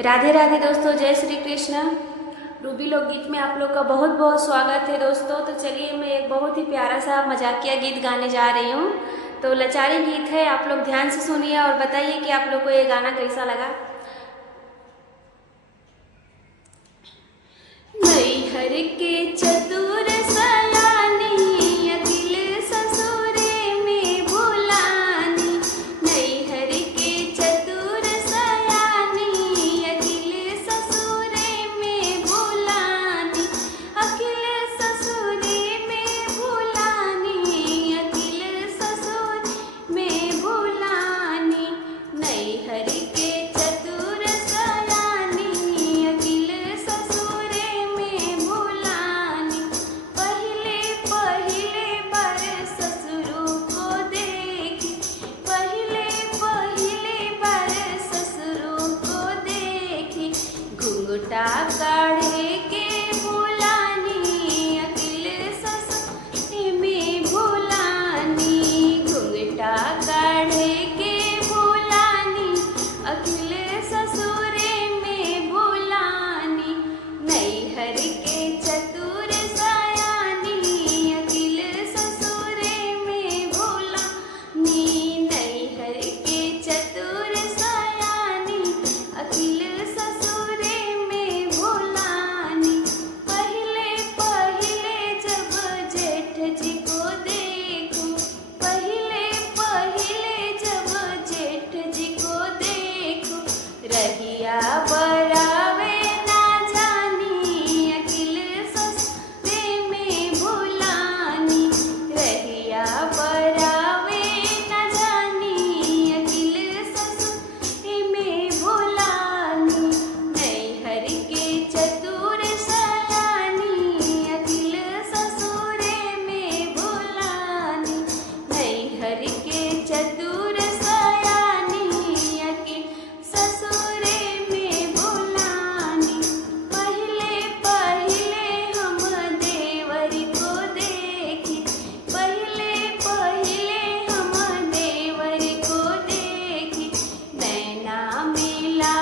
राधे राधे दोस्तों, जय श्री कृष्ण। रूबी लोकगीत में आप लोग का बहुत बहुत स्वागत है दोस्तों। तो चलिए, मैं एक बहुत ही प्यारा सा मजाकिया गीत गाने जा रही हूँ। तो लाचारी गीत है, आप लोग ध्यान से सुनिए और बताइए कि आप लोग को ये गाना कैसा लगा। नैहर के चतुर सयानी अकिल ससुरे में भुलानी। नैहर के चतुर सयानी अकिल ससुरे में भुलानी। अकिल ससुरे में भुलानी। अकिल ससुर में भुलानी। नैहर के चतुर सयानी अकिल ससुरे में भुलानी। पहले पहले बार ससुरों को देखी। पहले पहले बार ससुरों को देखी। घुंघटा काढ़े के भुलानी। अकिल ससुर में भुलानी। घुंघटा काढ़े के भुलानी। अकिल ससुरे में भुलानी। नैहर के चतुर सयानी अकिल ससुरे में भुलानी। नैहर के चतुर सयानी अकिल ससुरे में भुलानी। पहले पहले जब जेठ जी को देखूं। पहले पहले जब जेठ जी को देखूं। रहिया बरावे ना जानी। अकिल ससुरे में भुलानी। रहिया बरावे ना जानी। अकिल ससुरे में भुलानी। नैहर के चतुर सयानी अकिल ससुरे में भुलानी। नैहर के चतुर सयानी अकिल ससुरे में भुलानी। पहले पहले हम देवर को देखी। पहले पहले हम देवर को देखी। नैना मिला